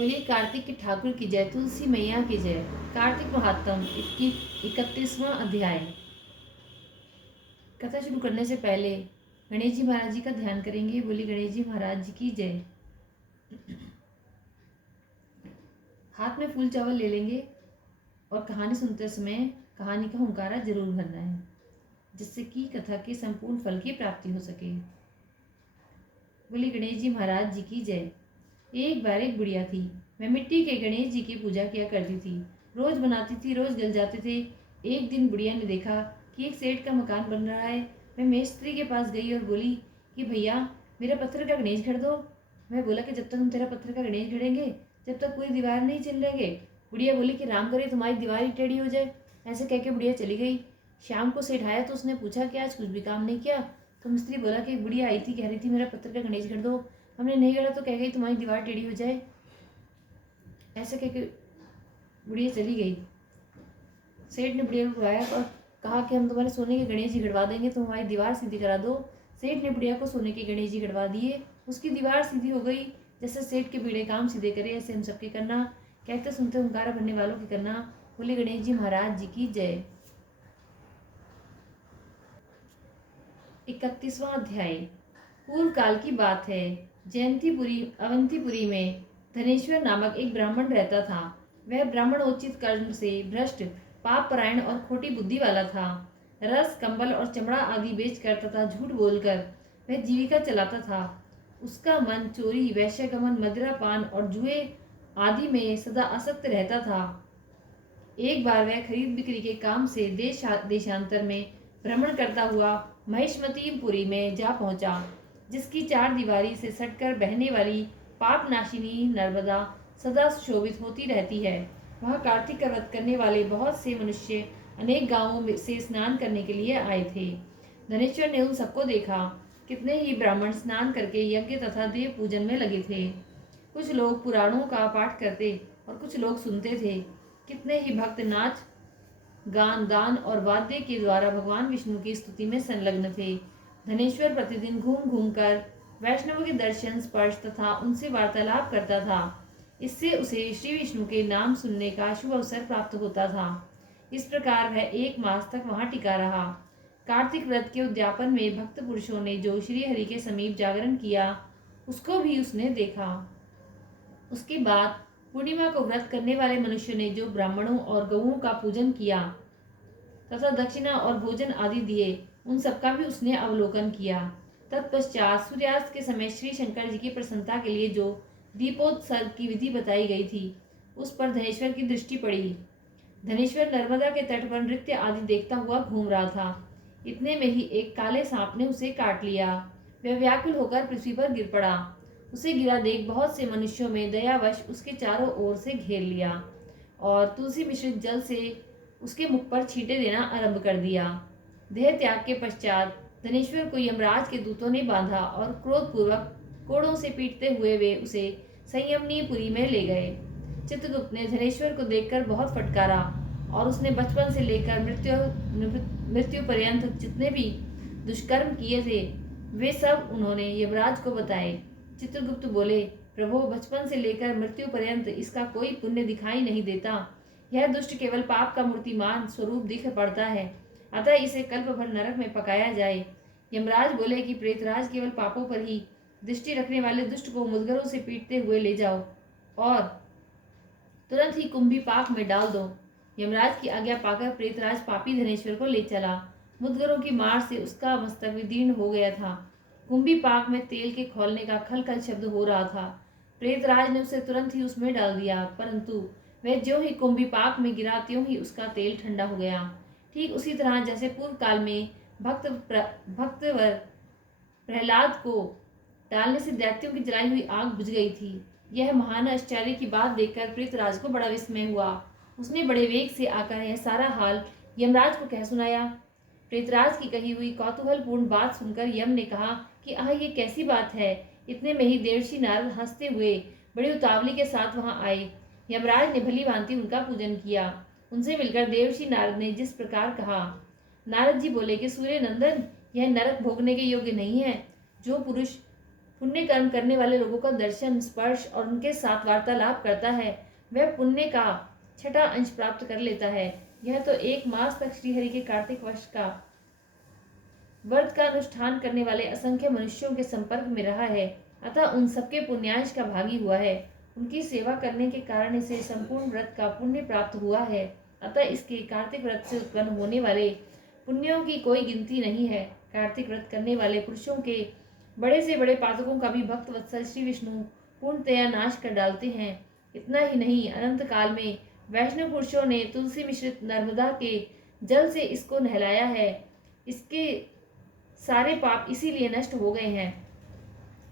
बोलिए कार्तिक के ठाकुर की जय, तुलसी मैया की जय। कार्तिक महात्म 31वां अध्याय। कथा शुरू करने से पहले गणेश जी महाराज जी का ध्यान करेंगे। बोली गणेश जी महाराज जी की जय। हाथ में फूल चावल ले लेंगे और कहानी सुनते समय कहानी का हुंकारा जरूर भरना है, जिससे कि कथा के संपूर्ण फल की प्राप्ति हो सके। बोली गणेश जी महाराज जी की जय। एक बार एक बुढ़िया थी। मैं मिट्टी के गणेश जी की पूजा किया करती थी। रोज बनाती थी, रोज गल जाते थे। एक दिन बुढ़िया ने देखा कि एक सेठ का मकान बन रहा है। मैं मेस्त्री के पास गई और बोली कि भैया मेरा पत्थर का गणेश घड़ दो। मैं बोला कि जब तक हम तेरा पत्थर का गणेश घड़ेंगे जब तक पूरी दीवार नहीं चिल लेंगे। बुढ़िया बोली कि राम करे तुम्हारी दीवार ही टेढ़ी हो जाए। ऐसे कह के बुढ़िया चली गई। शाम को सेठ आया तो उसने पूछा कि आज कुछ भी काम नहीं किया। तो मिस्त्री बोला कि एक बुढ़िया आई थी, कह रही थी मेरा पत्थर का गणेश घड़ दो। हमने नहीं गढ़ा तो कह गई तुम्हारी दीवार टेढ़ी हो जाए। ऐसे कह के बुढ़िया चली गई। सेठ ने बुढ़िया को बुलाया और कहा कि हम तुम्हारे सोने के गणेश जी गढ़वा देंगे, तुम हमारी दीवार सीधी करा दो। सेठ ने बुढ़िया को सोने के गणेश जी गढ़वा दिए। उसकी दीवार सीधी हो गई। जैसे सेठ के बीड़े काम सीधे करे ऐसे हम सबके करना। कहते सुनते हुंकारा भरने वालों की करना। बोले गणेश जी महाराज जी की जय। 31वां अध्याय। पूर्व काल की बात है। जयंतीपुरी अवंतीपुरी में धनेश्वर नामक एक ब्राह्मण रहता था। वह ब्राह्मण उचित कर्म से भ्रष्ट, पाप परायण और खोटी बुद्धि वाला था। रस, कंबल और चमड़ा आदि बेचकर तथा झूठ बोलकर वह जीविका चलाता था। उसका मन चोरी, वैश्यगमन, मदिरा पान और जुए आदि में सदा आसक्त रहता था। एक बार वह खरीद बिक्री के काम से देशांतर में भ्रमण करता हुआ महिष्मतीपुरी में जा पहुंचा, जिसकी चार दीवारी से सटकर बहने वाली पाप नाशिनी नर्मदा सदा शोभित होती रहती है। वह कार्तिक का व्रत करने वाले बहुत से मनुष्य अनेक गांवों से स्नान करने के लिए आए थे। धनेश्वर ने उन सबको देखा। कितने ही ब्राह्मण स्नान करके यज्ञ तथा देव पूजन में लगे थे। कुछ लोग पुराणों का पाठ करते और कुछ लोग सुनते थे। कितने ही भक्त नाच, गान, दान और वाद्य के द्वारा भगवान विष्णु की स्तुति में संलग्न थे। धनेश्वर प्रतिदिन घूम घूम कर वैष्णवों के दर्शन, स्पर्श तथा उनसे वार्तालाप करता था। इससे उसे श्री विष्णु के नाम सुनने का शुभ अवसर प्राप्त होता था। इस प्रकार वह 1 मास तक वहां टिका रहा। कार्तिक व्रत के उद्यापन में भक्त पुरुषों ने जो श्री हरि के समीप जागरण किया, उसको भी उसने देखा। उसके बाद पूर्णिमा को व्रत करने वाले मनुष्य ने जो ब्राह्मणों और गौओं का पूजन किया तथा दक्षिणा और भोजन आदि दिए, उन सबका भी उसने अवलोकन किया। तत्पश्चात सूर्यास्त के समय श्री शंकर जी की प्रसन्नता के लिए जो दीपोत्सर्ग की विधि बताई गई थी, उस पर धनेश्वर की दृष्टि पड़ी। धनेश्वर नर्मदा के तट पर नृत्य आदि देखता हुआ घूम रहा था। इतने में ही एक काले सांप ने उसे काट लिया। वह व्याकुल होकर पृथ्वी पर गिर पड़ा। उसे गिरा देख बहुत से मनुष्यों में दयावश उसके चारों ओर से घेर लिया और तुलसी मिश्रित जल से उसके मुख पर छींटे देना आरंभ कर दिया। देह त्याग के पश्चात धनेश्वर को यमराज के दूतों ने बांधा और क्रोधपूर्वक कोड़ों से पीटते हुए वे उसे संयमनीपुरी में ले गए। चित्रगुप्त ने धनेश्वर को देखकर बहुत फटकारा और उसने बचपन से लेकर मृत्यु पर्यंत जितने भी दुष्कर्म किए थे, वे सब उन्होंने यमराज को बताए। चित्रगुप्त बोले, प्रभु, बचपन से लेकर मृत्यु पर्यंत इसका कोई पुण्य दिखाई नहीं देता। यह दुष्ट केवल पाप का मूर्तिमान स्वरूप दिख पड़ता है, अतः इसे कल्प भर नरक में पकाया जाए। यमराज बोले कि प्रेतराज केवल पापों पर ही दृष्टि रखने वाले दुष्ट को मुदगरों से पीटते हुए ले जाओ और तुरंत ही कुंभी पाक में डाल दो। यमराज की आज्ञा पाकर प्रेतराज पापी धनेश्वर को ले चला। मुदगरों की मार से उसका मस्तक विदीर्ण हो गया था। कुंभी पाक में तेल के खौलने का खल खल शब्द हो रहा था। प्रेतराज ने उसे तुरंत ही उसमें डाल दिया, परंतु वह ज्यों ही कुंभी पाक में गिरा त्यों ही उसका तेल ठंडा हो गया। ठीक उसी तरह जैसे पूर्व काल में भक्तवर प्रहलाद को डालने से दैत्यों की जलाई हुई आग बुझ गई थी। यह महान आश्चर्य की बात देखकर प्रेतराज को बड़ा विस्मय हुआ। उसने बड़े वेग से आकर यह सारा हाल यमराज को कह सुनाया। प्रेतराज की कही हुई कौतूहलपूर्ण बात सुनकर यम ने कहा कि आह, ये कैसी बात है। इतने में ही देवर्षि नारद हंसते हुए बड़ी उतावली के साथ वहां आए। यमराज ने भली भांति उनका पूजन किया। उनसे मिलकर देवर्षि नारद ने जिस प्रकार कहा। नारद जी बोले कि सूर्य नंदन, यह नरक भोगने के योग्य नहीं है। जो पुरुष पुण्य कर्म करने वाले लोगों का दर्शन, स्पर्श और उनके साथ वार्तालाप करता है वह पुण्य का 6वां अंश प्राप्त कर लेता है। यह तो 1 मास तक श्रीहरि के कार्तिक वर्ष का व्रत का अनुष्ठान करने वाले असंख्य मनुष्यों के संपर्क में रहा है, अतः उन सबके पुण्यांश का भागी हुआ है। उनकी सेवा करने के कारण इसे संपूर्ण व्रत का पुण्य प्राप्त हुआ है, अतः इसके कार्तिक व्रत से उत्पन्न होने वाले पुण्यों की कोई गिनती नहीं है। कार्तिक व्रत करने वाले पुरुषों के बड़े से बड़े पातकों का भी भक्त वत्सल श्री विष्णु पूर्णतया नाश कर डालते हैं। इतना ही नहीं, अनंत काल में वैष्णव पुरुषों ने तुलसी मिश्रित नर्मदा के जल से इसको नहलाया है। इसके सारे पाप इसीलिए नष्ट हो गए हैं।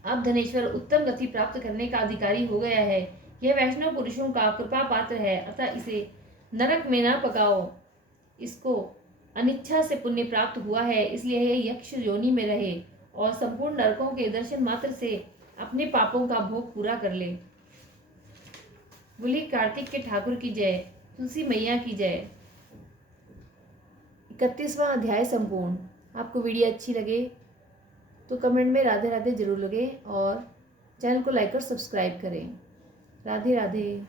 अब धनेश्वर उत्तम गति प्राप्त करने का अधिकारी हो गया है। यह वैष्णव पुरुषों का कृपा पात्र है, अतः इसे नरक में न पकाओ। इसको अनिच्छा से पुण्य प्राप्त हुआ है, इसलिए यह यक्ष योनि में रहे और संपूर्ण नरकों के दर्शन मात्र से अपने पापों का भोग पूरा कर ले। बोली कार्तिक के ठाकुर की जय, तुलसी मैया की जय। 31वां अध्याय संपूर्ण। आपको वीडियो अच्छी लगे तो कमेंट में राधे राधे जरूर लगे और चैनल को लाइक और सब्सक्राइब करें। राधे राधे।